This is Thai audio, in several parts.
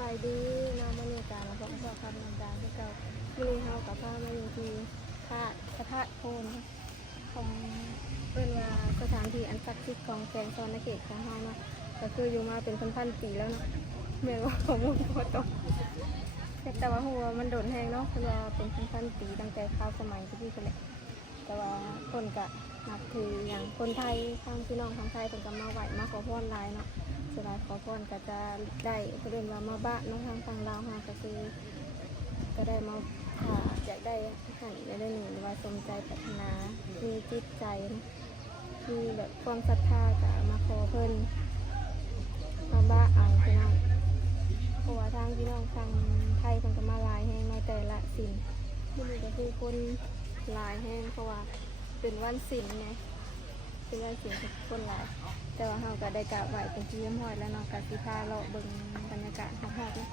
บายดีน้องบรรยากาศเราพบกับความงามที่เก่าวันนี้เรากับพ่อมาอยู่ที่พระธาตุโพนของเป็นว่าสถานที่อันศักดิ์สิทธิ์ของแกงซอนในเขตของเราเนาะก็คืออยู่มาเป็นพันปีแล้วเนาะแม้ว่าของมุ่งโคตรแต่ว่าหัวมันโดนแห้งเนาะเป็นว่าเป็นพันปีตั้งแต่ข้าวสมัยที่กันแหละแต่ว่าคนก็นับถืออย่างคนไทยทางพี่น้องทางไทยเป็นก็มาไหวมาขอพรหลายเนาะสลายขอพรก็จะได้ก็เรียนว่ามาบ้านน้องทางลาวค่ะก็คือก็ได้มาอยากได้ให้ได้หนึ่งว่าสมใจปรารถนามีจิตใจมีแบบความศรัทธาก็มาขอเพิ่นมาบ้าเอาพี่น้องเพราะว่าทางพี่น้องทางไทยเพิ่นก็มาหลายแห่งในแต่ละสิ่งที่นี่ก็คือคนหลายแห่งเพราะว่าเป็นวันศีลไงเป็นวันศีลทุกคนหลายแต่ว่าเราก็ได้กราบไหว้เป็นที่เรียบร้อยแล้วเนาะกับสิพาเลาะเบิ่งบรรยากาศฮอดๆนะ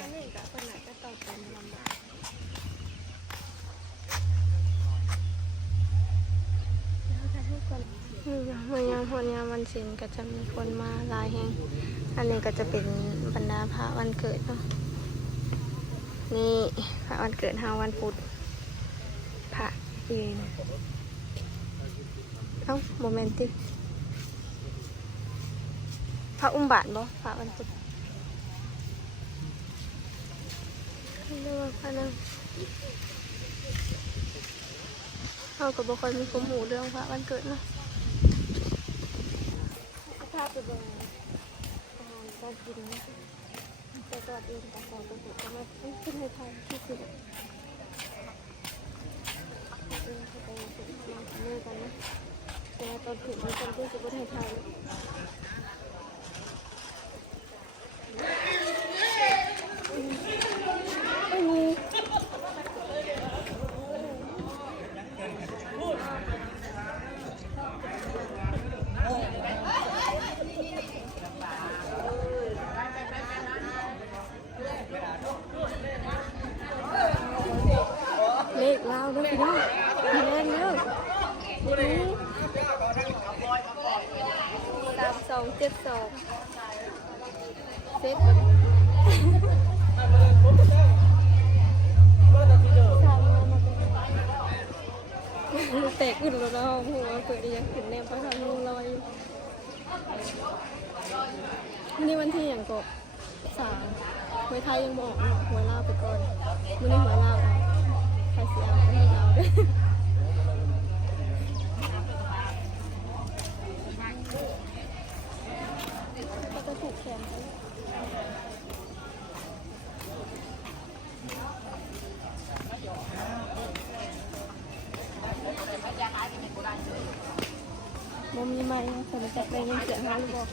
อันนี้ก็คนไหนก็ต้องเป็นลำบากวันยามวันศีลก็จะมีคนมาหลายแห่งอันนี้ก็จะเป็นบรรดาพระวันเกิดเนาะนี่พระวันเกิดวันพุธพระยืนโมเมนติกพระอุ้มบาทบ่พระวันพุธเรียกว่าพระนั่งเขาก็บ่ค่อยมีความรู้เรื่องพระวันเกิดเนาะภาพเป็นอาหารการกินแต่ก่อนเองแต่ก่อนตัวผมก็มาขึ้นในไทยที่สุดเองเขาไปสุดมาเมื่อกันนะแต่ตอนถึงมันเป็นสุดประเทศไทยเลขลาวด้วยพี่น้องแรงเด้อ3272เซฟแบบแตกขึ้นแล้วเราหัวเกิดยังขึ้นแนวพระธาตุลอยวันนี้วันที่อย่างก็3หวยไทยยังบอกหวยลาวไปก่อนวันนี้หวยลาวใครเสียเอาไปให้เราด้วยก็จะถูกแขนมุมยังไงสนใจไปยังเสียงฮะลูกบอก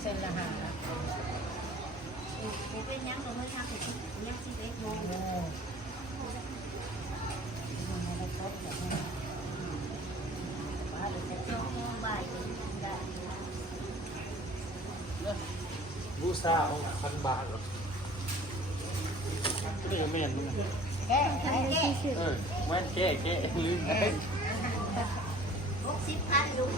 เส้นละห้าเป็นยังเราไม่ทำยังสิเด็กโง่บูซาเอา1,000 บาทหรอนี่ก็แม่นมึงแม่นแก้ลืมได้60,000ลูก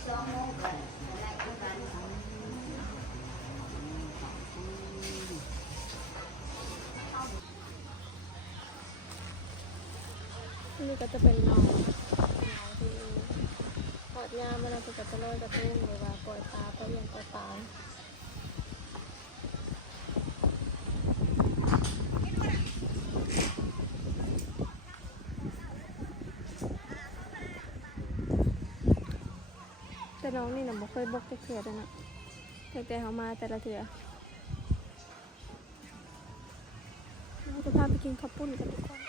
นี่ก็จะเป็นน้องที่ทอดยามเวลาจะกระโดดกระตุ้งหรือว่าปล่อยปลาปล่อยยังปล่อยปลาแต่น้องนี่นะบ่เคยบกจะเถื่อเลยนะแต่เขามาแต่ละเถื่อเราจะพาไปกินข้าวปุ้นกันทุกคน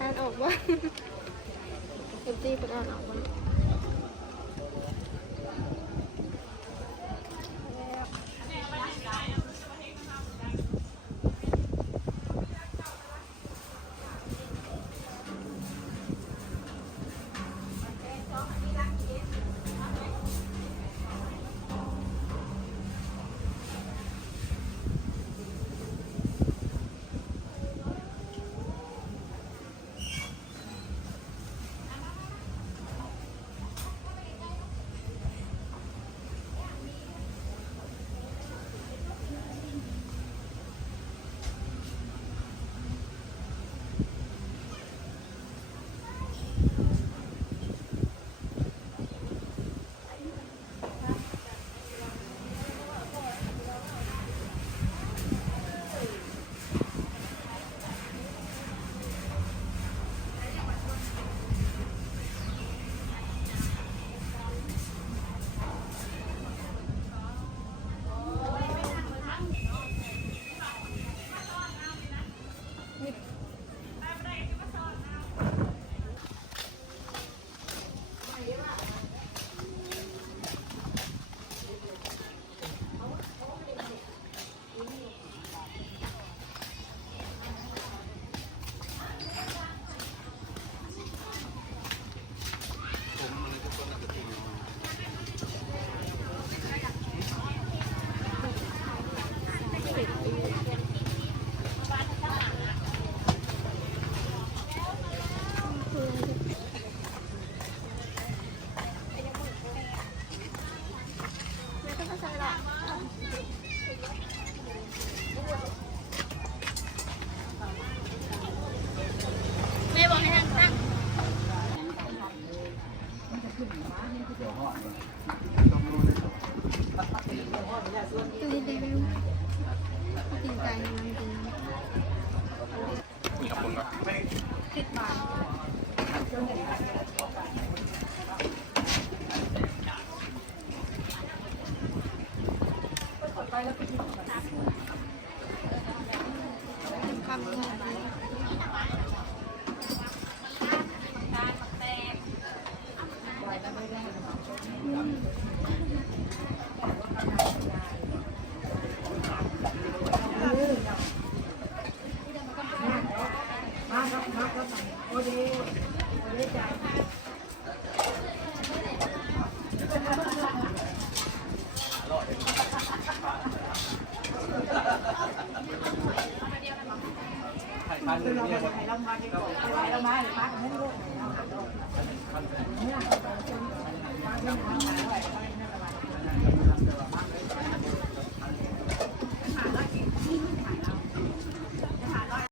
อ่านออกว่าเอฟซีเป็นอ่านออกว่าแม่บอกให้ทางตั้งรีวิว กินไก่ให้มันกิน มีกับคุณก็ คิดบางคำนี้ไป